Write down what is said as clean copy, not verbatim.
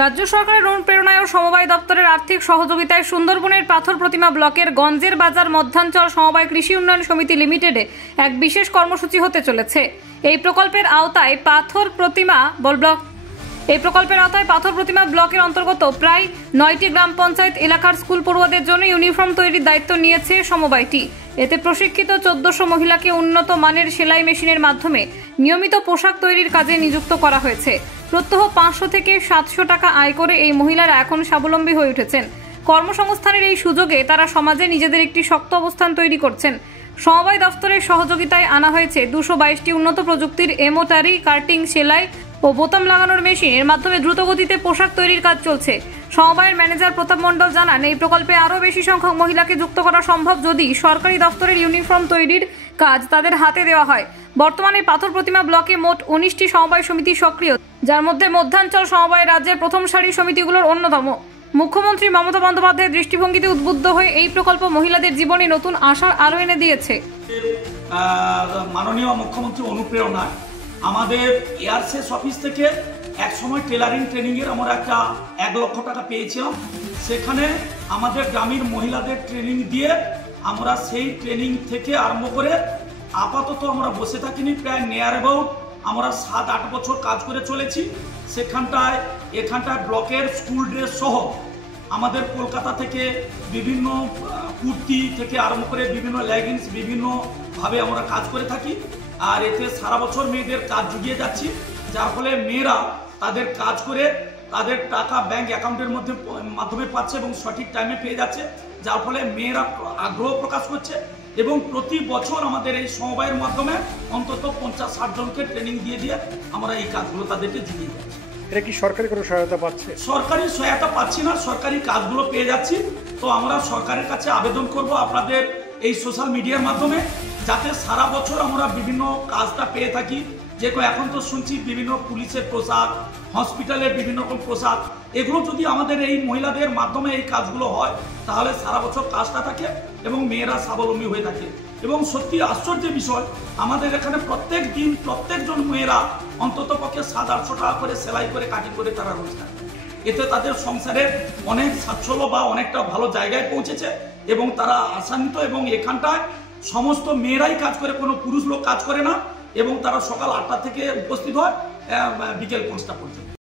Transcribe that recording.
রাজ্য সরকারের অনুপ্রেরণায় ও সমবায় দপ্তরের আর্থিক সহযোগিতায় সুন্দরবনের পাথর প্রতিমা ব্লকের গঞ্জের বাজার মধ্যাঞ্চল সমবায় কৃষি উন্নয়ন সমিতি লিমিটেডে এক বিশেষ কর্মসূচি হতে চলেছে। এই প্রকল্পের আওতায় পাথর প্রতিমা ব্লকের অন্তর্গত প্রায় 9টি গ্রাম পঞ্চায়েত এলাকার স্কুল পড়ুয়াদের জন্য ইউনিফর্ম তৈরির দায়িত্ব নিয়েছে সমবায়টি। এতে প্রশিক্ষিত 1400 মহিলাকে উন্নত মানের সেলাই মেশিনের মাধ্যমে নিয়মিত পোশাক তৈরির কাজে নিযুক্ত করা হয়েছে। প্রত্যহ 500 থেকে 700 টাকা আয় করে এই মহিলারা এখন স্বাবলম্বী হয়ে উঠেছেন। কর্মসংস্থানের এই সুযোগে তারা সমাজে নিজেদের একটি শক্ত অবস্থান তৈরি করছেন। সমবায় দফতরের সহযোগিতায় আনা হয়েছে 222টি উন্নত প্রযুক্তির এমোটারি, কার্টিং, সেলাই ও বোতাম লাগানোর মেশিন। এর মাধ্যমে দ্রুতগতিতে পোশাক তৈরির কাজ চলছে। সমবায়ের ম্যানেজার প্রতাপ মণ্ডল জানান, এই প্রকল্পে আরও বেশি সংখ্যক মহিলাকে যুক্ত করা সম্ভব যদি সরকারি দফতরের ইউনিফর্ম তৈরির কাজ তাদের হাতে দেওয়া হয়। বর্তমানে পাথর প্রতিমা ব্লকে মোট 19টি সমবায় সমিতি সক্রিয়, যার মধ্যে মধ্যাঞ্চল সমবায় রাজ্যের প্রথম সারির সমিতিগুলোর অন্যতম। মুখ্যমন্ত্রী মমতা বন্দ্যোপাধ্যায়ের দৃষ্টিভঙ্গিতে উদ্বুদ্ধ হয়ে এই প্রকল্প মহিলাদের জীবনে নতুন আশার আলো এনে দিয়েছে। মাননীয় মুখ্যমন্ত্রী অনুপ্রেরণায় আমাদের এয়ারসেস অফিস থেকে এক সময় টেলারিং ট্রেনিংয়ের আমরা একটা 1 লক্ষ টাকা পেয়েছিলাম। সেখানে আমাদের গ্রামীণ মহিলাদের ট্রেনিং দিয়ে আমরা সেই ট্রেনিং থেকে আরম্ভ করে আপাতত আমরা বসে থাকিনি, প্রায় নিয়ার অ্যাবাউট আমরা 7-8 বছর কাজ করে চলেছি। এখানটায় ব্লকের স্কুল ড্রেস সহ আমাদের কলকাতা থেকে বিভিন্ন কুর্তি থেকে আরম্ভ করে বিভিন্ন লেগিংস বিভিন্নভাবে আমরা কাজ করে থাকি। আর এতে সারা বছর মেয়েদের কাজ জুগিয়ে যাচ্ছি, যার ফলে মেয়েরা তাদের কাজ করে তাদের টাকা ব্যাংক অ্যাকাউন্টের মাধ্যমে পাচ্ছে এবং সঠিক টাইমে পেয়ে যাচ্ছে, যার ফলে মেয়েরা আগ্রহ প্রকাশ করছে। এবং প্রতি বছর আমাদের এই সমবায়ের মাধ্যমে অন্তত 50-60 জনকে ট্রেনিং দিয়ে আমরা এই কাজগুলো তাদেরকে জুগিয়ে যাচ্ছি। এটা কি সরকারি কোনো সহায়তা পাচ্ছে? সরকারি সহায়তা পাচ্ছি না, সরকারি কাজগুলো পেয়ে যাচ্ছি। তো আমরা সরকারের কাছে আবেদন করব আপনাদের এই সোশ্যাল মিডিয়ার মাধ্যমে, যাতে সারা বছর আমরা বিভিন্ন কাজটা পেয়ে থাকি। এখন তো শুনছি বিভিন্ন পুলিশের পোশাক, হসপিটালের বিভিন্ন রকম পোশাক, এগুলো যদি আমাদের এই মহিলাদের মাধ্যমে এই কাজগুলো হয় তাহলে সারা বছর কাজটা থাকে এবং মেয়েরা স্বাবলম্বী হয়ে থাকে। এবং সত্যি আশ্চর্যের বিষয়, আমাদের এখানে প্রত্যেক দিন প্রত্যেকজন মেয়েরা অন্তত পক্ষে 700-800 টাকা করে সেলাই করে কাটিং করে তারা রোজগার। এতে তাদের সংসারের অনেক সাচ্ছল্য বা অনেকটা ভালো জায়গায় পৌঁছেছে এবং তারা আশান্বিত। এবং এখানটায় সমস্ত মেয়েরাই কাজ করে, কোনো পুরুষ লোক কাজ করে না। এবং তারা সকাল 8টা থেকে উপস্থিত হয় বিকেল 5টা পর্যন্ত।